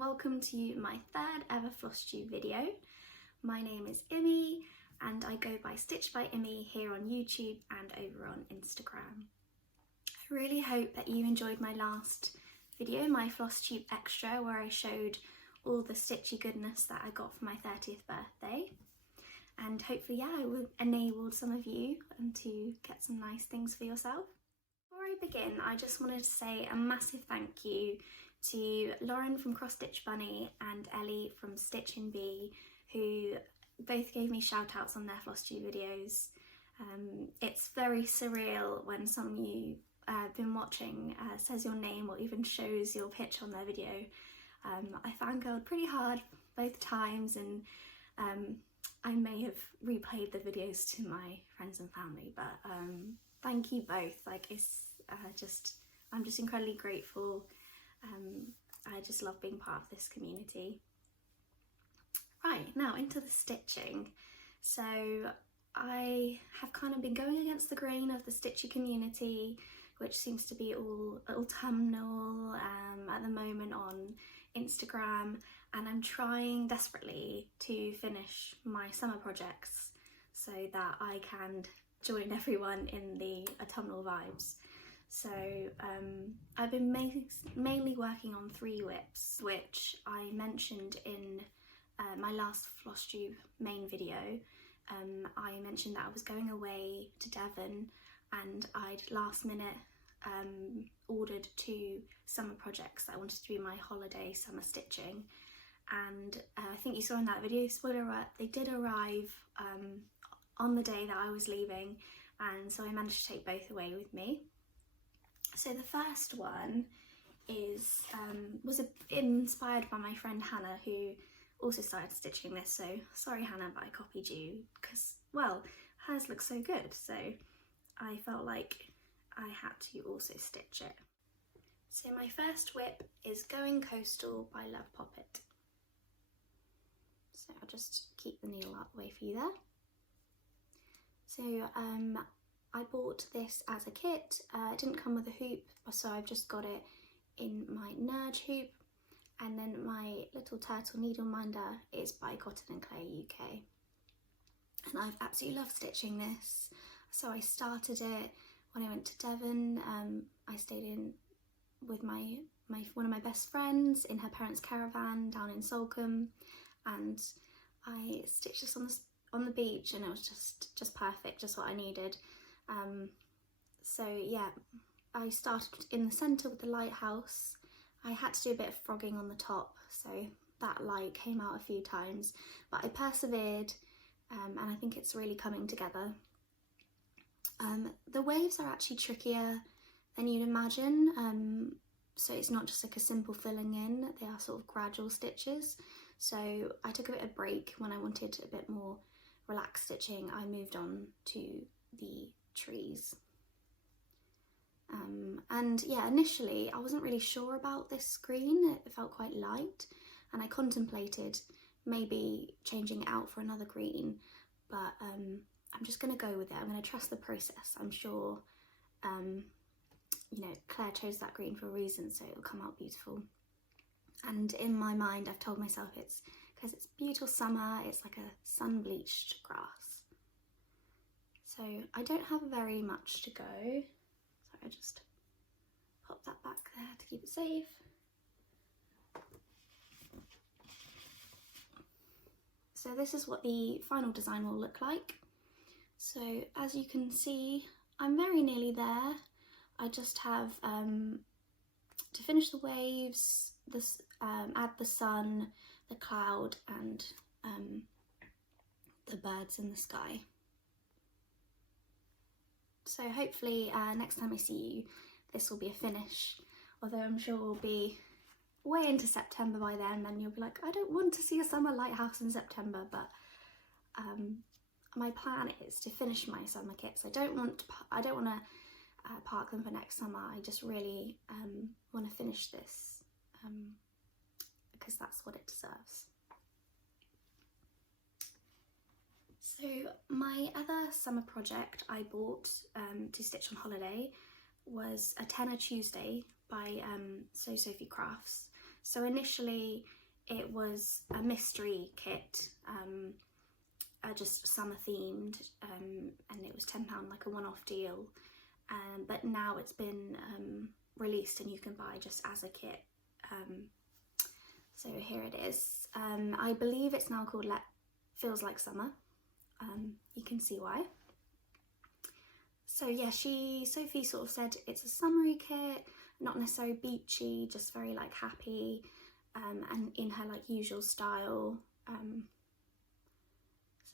welcome to my third ever Flosstube video. My name is Immy and I go by Stitch by Immy here on YouTube and over on Instagram. I really hope that you enjoyed my last video, my Flosstube extra, where I showed all the stitchy goodness that I got for my 30th birthday. And hopefully, I will enable some of you to get some nice things for yourself. Before I begin, I just wanted to say a massive thank you to Lauren from Cross Stitch Bunny and Ellie from Stitch and Bee, who both gave me shout outs on their Flosstube videos. It's very surreal when someone you've been watching says your name or even shows your pitch on their video. I fangirled pretty hard both times, and I may have replayed the videos to my friends and family, but thank you both. Like, it's I'm just incredibly grateful. I just love being part of this community. Right, now into the stitching. So I have kind of been going against the grain of the stitchy community, which seems to be all autumnal at the moment on Instagram, and I'm trying desperately to finish my summer projects so that I can join everyone in the autumnal vibes. So I've been mainly working on 3 whips, which I mentioned in my last Flosstube main video. I mentioned that I was going away to Devon and I'd last minute ordered 2 summer projects that I wanted to be my holiday summer stitching, and I think you saw in that video, spoiler alert, they did arrive on the day that I was leaving, and so I managed to take both away with me. So the first one is was inspired by my friend Hannah, who also started stitching this, so sorry Hannah, but I copied you because, well, hers looks so good, so I felt like I had to also stitch it. So my first whip is Going Coastal by Love Poppet. So I'll just keep the needle out the way for you there. So I bought this as a kit. It didn't come with a hoop, so I've just got it in my Nudge hoop. And then my little turtle needle minder is by Cotton and Clay UK. And I've absolutely loved stitching this. So I started it when I went to Devon. I stayed in with one of my best friends in her parents' caravan down in Salcombe, and I stitched this on the beach, and it was just perfect, just what I needed. So yeah, I started in the centre with the lighthouse. I had to do a bit of frogging on the top, so that light came out a few times, but I persevered, and I think it's really coming together. The waves are actually trickier than you'd imagine, so it's not just like a simple filling in, they are sort of gradual stitches. So I took a bit of break when I wanted a bit more relaxed stitching. I moved on to the trees. And yeah, initially I wasn't really sure about this green, it felt quite light, and I contemplated maybe changing it out for another green, but I'm just going to go with it. I'm going to trust the process. I'm sure, you know, Claire chose that green for a reason, so it'll come out beautiful. And in my mind, I've told myself it's because it's beautiful summer, it's like a sun-bleached grass. So I don't have very much to go, so I just pop that back there to keep it safe. So this is what the final design will look like. So as you can see, I'm very nearly there. I just have to finish the waves, add the sun, the cloud, and the birds in the sky. So hopefully next time I see you, this will be a finish, although I'm sure we'll be way into September by then, and you'll be like, I don't want to see a summer lighthouse in September, but my plan is to finish my summer kits. I don't want to park them for next summer. I just really want to finish this because that's what it deserves. So my other summer project I bought to stitch on holiday was a Tenner Tuesday by Sophie Crafts. So initially it was a mystery kit, just summer themed, and it was £10, like a one-off deal, but now it's been released and you can buy just as a kit. So here it is. I believe it's now called Feels Like Summer. You can see why. So yeah, Sophie sort of said it's a summery kit, not necessarily beachy, just very like happy, and in her like usual style. So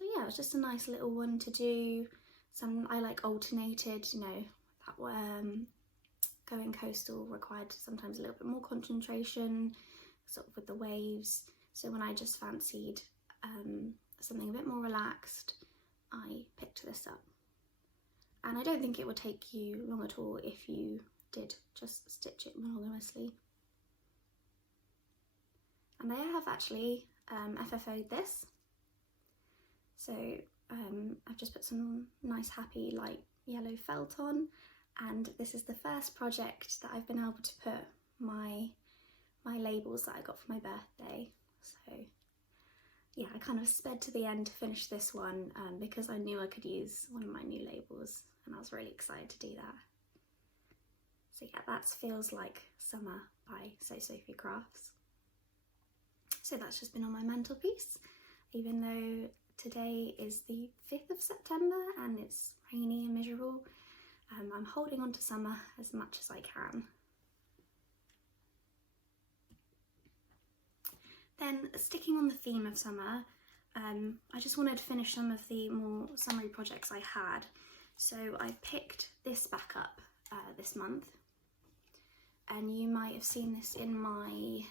yeah, it was just a nice little one to do. I like alternated, you know, that going coastal required sometimes a little bit more concentration, sort of with the waves. So when I just fancied something a bit more relaxed, I picked this up. And I don't think it would take you long at all if you did just stitch it monogamously. And I have actually FFO'd this. So I've just put some nice happy light yellow felt on, and this is the first project that I've been able to put my labels that I got for my birthday. So yeah, I kind of sped to the end to finish this one because I knew I could use one of my new labels, and I was really excited to do that. So yeah, that Feels Like Summer by Sophie Crafts. So that's just been on my mantelpiece, even though today is the 5th of September and it's rainy and miserable. I'm holding on to summer as much as I can. Then, sticking on the theme of summer, I just wanted to finish some of the more summery projects I had. So I picked this back up this month, and you might have seen this in my,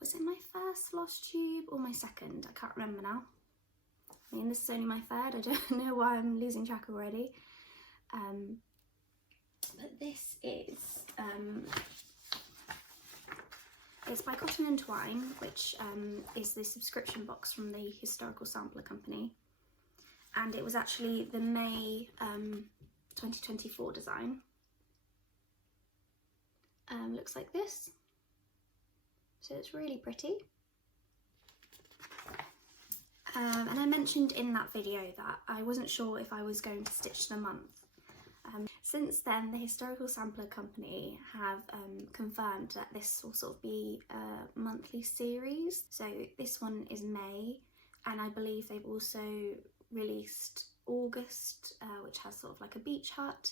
was it my first Flosstube or my second? I can't remember now. I mean, this is only my third, I don't know why I'm losing track already. But this is, it's by Twine, which is the subscription box from the Historical Sampler Company. And it was actually the May 2024 design. Looks like this. So it's really pretty. And I mentioned in that video that I wasn't sure if I was going to stitch the month. Since then, the Historical Sampler Company have confirmed that this will sort of be a monthly series. So this one is May, and I believe they've also released August, which has sort of like a beach hut,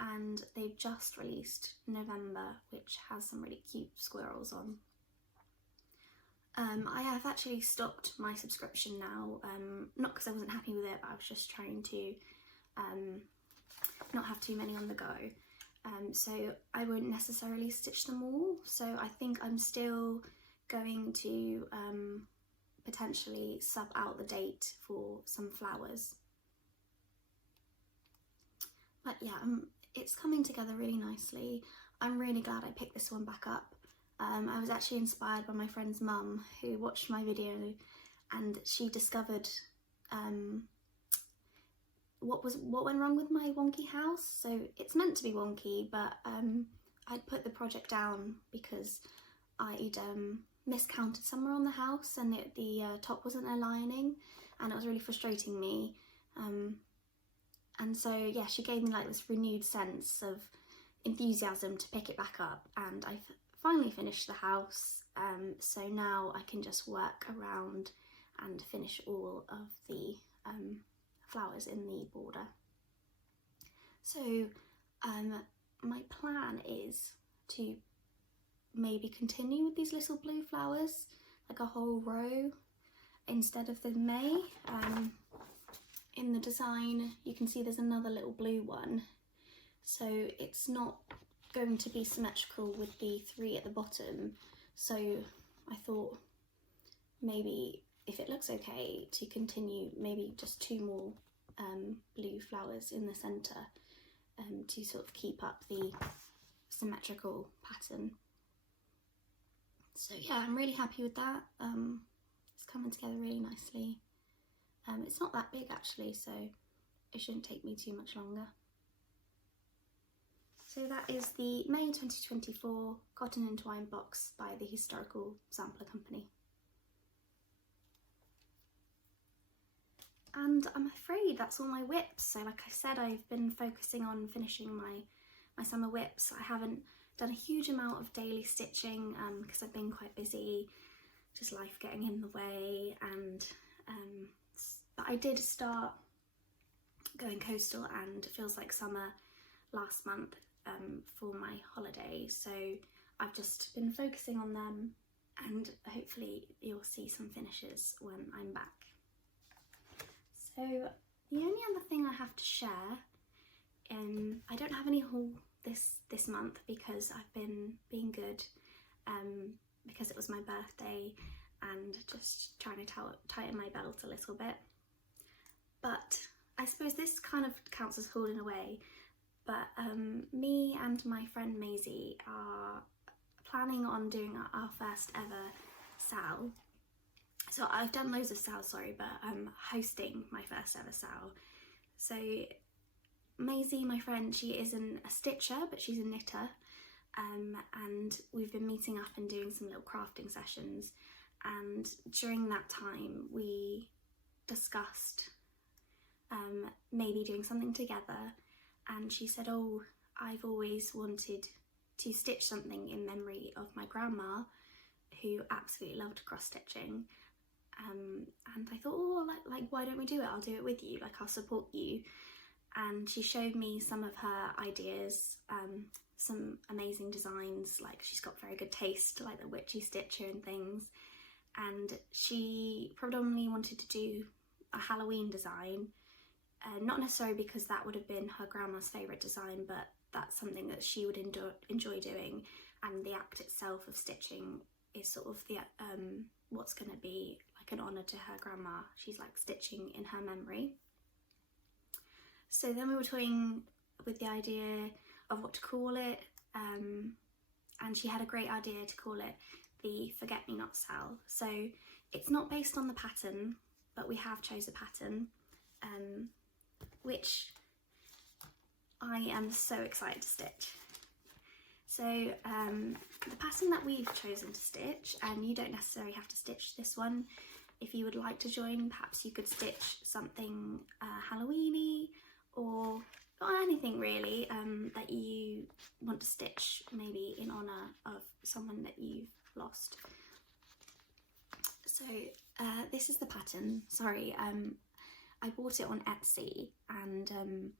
and they've just released November, which has some really cute squirrels on. I have actually stopped my subscription now, not because I wasn't happy with it, but I was just trying to not have too many on the go. So I won't necessarily stitch them all. So I think I'm still going to potentially sub out the date for some flowers. But yeah, it's coming together really nicely. I'm really glad I picked this one back up. I was actually inspired by my friend's mum who watched my video, and she discovered what went wrong with my wonky house. So it's meant to be wonky, but I'd put the project down because I'd miscounted somewhere on the house, and the top wasn't aligning, and it was really frustrating me. And so yeah, she gave me like this renewed sense of enthusiasm to pick it back up, and I finally finished the house. So now I can just work around and finish all of the flowers in the border. So my plan is to maybe continue with these little blue flowers, like a whole row instead of the May. In the design you can see there's another little blue one, so it's not going to be symmetrical with the 3 at the bottom. So I thought maybe if it looks okay to continue maybe just 2 more blue flowers in the centre to sort of keep up the symmetrical pattern. So yeah, I'm really happy with that. It's coming together really nicely. It's not that big actually, so it shouldn't take me too much longer. So So that is the May 2024 Cotton and Twine box by the Historical Sampler Company. And I'm afraid that's all my whips. So like I said, I've been focusing on finishing my summer whips. I haven't done a huge amount of daily stitching because I've been quite busy, just life getting in the way, and but I did start going coastal and it feels like summer last month for my holiday, so I've just been focusing on them, and hopefully you'll see some finishes when I'm back. So the only other thing I have to share, I don't have any haul this month because I've been being good because it was my birthday and just trying to tighten my belt a little bit. But I suppose this kind of counts as haul in a way, but me and my friend Maisie are planning on doing our first ever sal. So I've done loads of sals, sorry, but I'm hosting my first ever sal. So Maisie, my friend, she isn't a stitcher, but she's a knitter, and we've been meeting up and doing some little crafting sessions, and during that time we discussed maybe doing something together, and she said, oh, I've always wanted to stitch something in memory of my grandma, who absolutely loved cross stitching, and I thought, oh, like why don't we do it? I'll do it with you, like I'll support you. And she showed me some of her ideas, some amazing designs, like she's got very good taste, like the witchy stitcher and things, and she predominantly wanted to do a Halloween design, not necessarily because that would have been her grandma's favourite design, but that's something that she would enjoy doing, and the act itself of stitching is sort of the what's going to be like an honour to her grandma. She's like stitching in her memory. So then we were toying with the idea of what to call it, and she had a great idea to call it the Forget-Me-Not Sal. So it's not based on the pattern, but we have chose a pattern, which I am so excited to stitch. So the pattern that we've chosen to stitch, and you don't necessarily have to stitch this one, if you would like to join, perhaps you could stitch something Halloween-y, or anything really that you want to stitch, maybe in honour of someone that you've lost. So this is the pattern. Sorry, I bought it on Etsy, and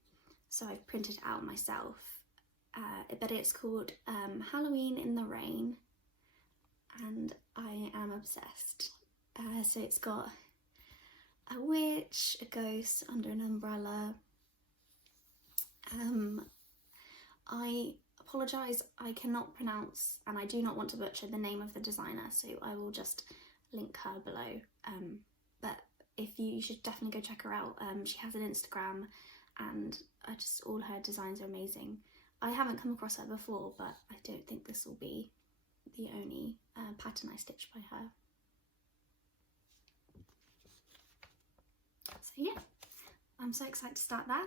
so I've printed it out myself, but it's called Halloween in the Rain, and I am obsessed. So it's got a witch, a ghost under an umbrella. I apologise, I cannot pronounce, and I do not want to butcher the name of the designer, so I will just link her below. But you should definitely go check her out. She has an Instagram, and just all her designs are amazing. I haven't come across her before, but I don't think this will be the only pattern I stitch by her. So yeah, I'm so excited to start that.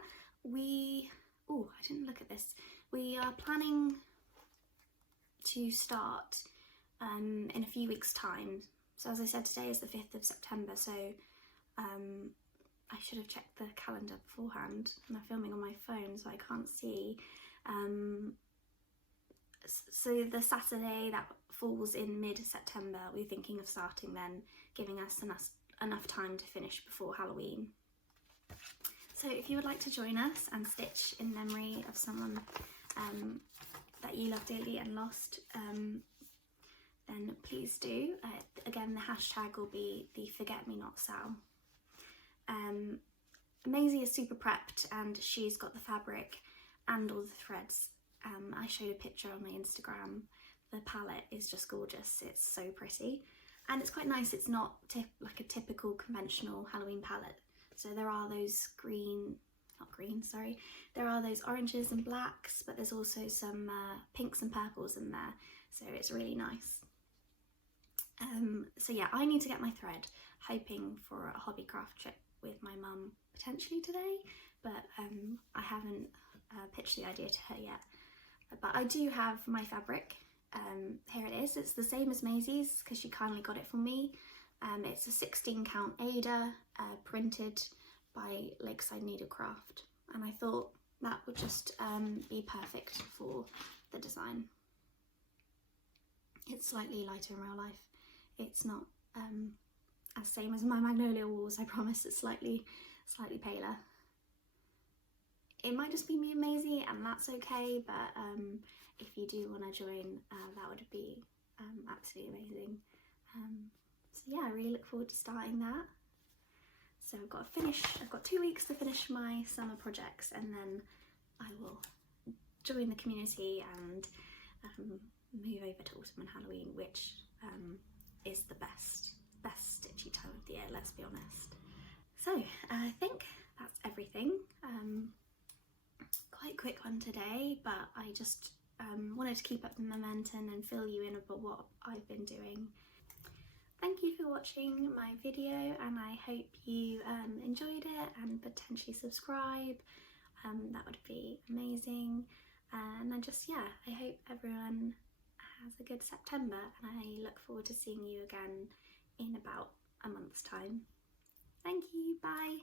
Oh, I didn't look at this. We are planning to start in a few weeks' time. So as I said, today is the 5th of September, so I should have checked the calendar beforehand, and I'm filming on my phone so I can't see. So the Saturday that falls in mid-September, we're thinking of starting then, giving us enough time to finish before Halloween. So if you would like to join us and stitch in memory of someone that you love dearly and lost, then please do. Again, the hashtag will be the Forget-Me-Not Sal. Maisie is super prepped, and she's got the fabric and all the threads. I showed a picture on my Instagram. The palette is just gorgeous. It's so pretty, and it's quite nice. It's not like a typical conventional Halloween palette. So there are those there are those oranges and blacks, but there's also some pinks and purples in there, so it's really nice. So yeah, I need to get my thread, hoping for a hobby craft trip with my mum potentially today, but I haven't pitched the idea to her yet. but I do have my fabric. Here it is. It's the same as Maisie's because she kindly got it from me. It's a 16 count Aida, printed by Lakeside Needlecraft, and I thought that would just be perfect for the design. It's slightly lighter in real life. It's not as same as my magnolia walls, I promise. It's slightly paler. It might just be me and Maisie, and that's okay, but if you do want to join, that would be absolutely amazing. So yeah, I really look forward to starting that. So I've got 2 weeks to finish my summer projects, and then I will join the community and move over to autumn and Halloween, which is the best stitchy time of the year, let's be honest. So I think that's everything. Quite a quick one today, but I just wanted to keep up the momentum and fill you in about what I've been doing. Thank you for watching my video, and I hope you enjoyed it and potentially subscribe. That would be amazing. And I hope everyone has a good September, and I look forward to seeing you again in about a month's time. Thank you, bye.